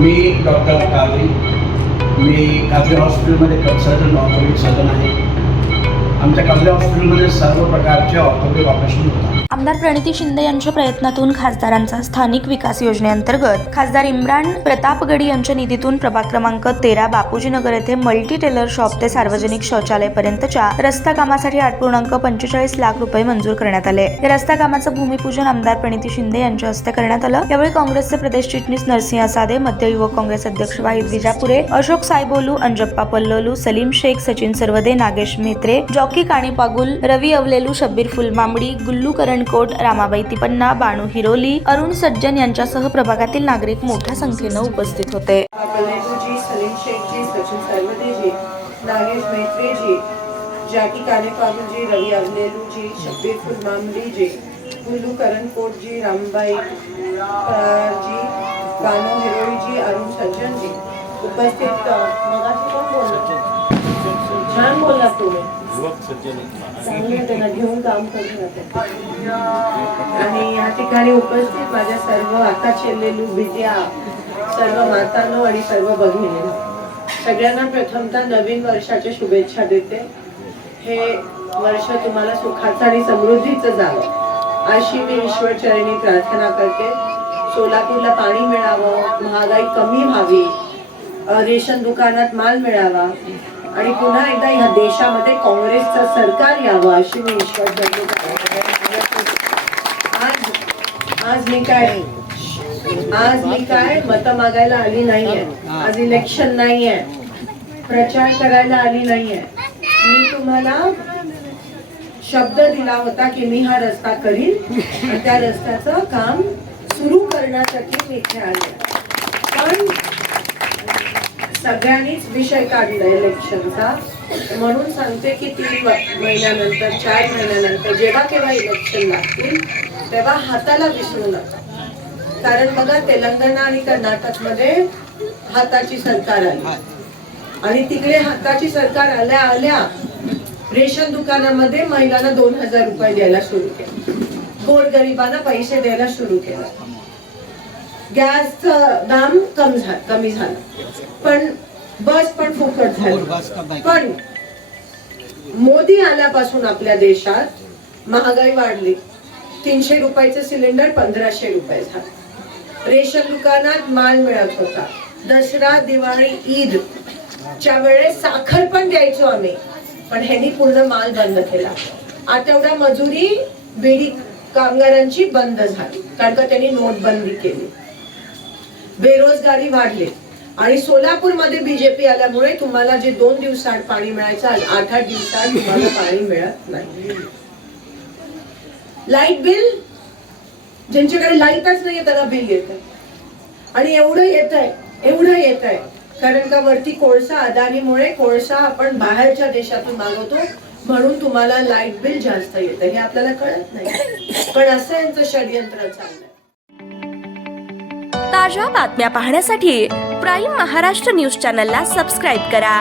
मी doctor Qadri, मी कादरी हॉस्पिटलमध्ये consultant orthopaedic surgeon आहे. आमच्या कादरी हॉस्पिटलमध्ये सर्व प्रकारचे ऑर्थोपेडिक ऑपरेशन होतात. आमदार प्रणिती शिंदे यांच्या प्रयत्नातून खासदारांचा स्थानिक विकास योजनेअंतर्गत खासदार इम्रान प्रतापगडी यांच्या निधीतून प्रभाग क्रमांक 13 बापूजीनगर येथे मल्टी टेलर शॉप ते सार्वजनिक शौचालय पर्यंतच्या रस्ता कामासाठी 8.45 लाख रुपये मंजूर करण्यात आले. या रस्ता कामाचं भूमिपूजन आमदार प्रणिती शिंदे यांच्या हस्ते करण्यात आलं. यावेळी काँग्रेसचे प्रदेश चिटणीस नरसिंह सादे, मध्य युवक काँग्रेस अध्यक्ष वाहिद विजापुरे, अशोक सायबोलू, अंजप्पा पल्लोलू, सलीम शेख, सचिन सरवदे, नागेश म्हेत्रे, जॉकी काणीपागुल, रवी अवलेलू, शब्बीर फुलमांबडी, गुल्लू करणकोट, रामाबाई तिपन्ना, बाणू हिरोली, अरुण सज्जन यांच्यासह प्रभागातील नागरिक मोठ्या संख्येनं उपस्थित होते. सलीम शेख जी, सचिन सरवदे जी, नागेश म्हेत्रे जी, जॉकी काणीपागुल जी, रवी अवलेलू जी, शब्बीर फुलमांबडी जी, गुल्लू करणकोट जी, रामाबाई जी, बाणू हिरोली जी, अरुण सज्जन जी उपस्थित. छान बोलला तुम्ही. चांगलं त्यांना घेऊन काम करून आणि या ठिकाणी उपस्थित माझ्या सर्व आता चेल्लेलू विद्या, सर्व मातांनो आणि सर्व भगिनींनो, सगळ्यांना प्रथमतः नवीन वर्षाच्या शुभेच्छा देते. हे वर्ष तुम्हाला सुखाचं आणि समृद्धीचं जावं अशी मी ईश्वरचरणी प्रार्थना करते. सोलापूरला पाणी मिळावं, महागाई कमी व्हावी, रेशन दुकानात माल मिळावा आणि पुन्हा एकदा ह्या देशामध्ये काँग्रेसचं सरकार यावं अशी मी ईश्वरचरणी आज मी काय मत मागायला आली नाहीये. आज इलेक्शन नाहीये, प्रचार करायला आली नाहीये. मी तुम्हाला शब्द दिला होता की मी हा रस्ता करीन आणि त्या रस्त्याचं काम सुरू करण्यासाठी मी इथे आले. पण सगळ्यांनीच विषय काढला इलेक्शनचा, म्हणून सांगते की 3 महिन्यानंतर 4 महिन्यानंतर जेव्हा केव्हा इलेक्शन लागतील तेव्हा हाताला विसरू नका. कारण बघा, तेलंगणा आणि कर्नाटक मध्ये हाताची सरकार आली आणि तिकडे हाताची सरकार आल्या आल्या रेशन दुकानामध्ये महिलांना 2000 रुपये द्यायला सुरू केलं, गोरगरिबांना पैसे द्यायला सुरू केलं, गॅसचं दाम कमी झालं, पण बस पण फुकट झाली. पण मोदी आल्यापासून आपल्या देशात महागाई वाढली. 300 रुपयाचं सिलेंडर 1500 रुपये झालं. रेशन दुकानात माल मिळत होता. दसरा, दिवाळी, ईद च्या वेळेस साखर पण द्यायचो आम्ही, पण ह्यांनी पूर्ण माल बंद केला. आठवडा मजुरी बीडी कामगारांची बंद झाली कारण का त्यांनी नोटबंदी केली. बेरोजगारी वाढली आणि सोलापूरमध्ये बीजेपी आल्यामुळे तुम्हाला जे 2 दिवसात पाणी मिळायचं 8-8 दिवसात तुम्हाला पाणी मिळत नाही. लाईट बिल, ज्यांच्याकडे लाईटच नाहीये त्याला बिल येत आहे आणि एवढं येत आहे कारण का वरती कोळसा, अदानीमुळे कोळसा आपण बाहेरच्या देशातून मागवतो म्हणून तुम्हाला लाईट बिल जास्त येतं. हे आपल्याला कळत नाही, पण असं यांचं षडयंत्र चाललंय. ताज्या बातम्या पाहण्यासाठी प्राईम महाराष्ट्र न्यूज चॅनलला सबस्क्राईब करा.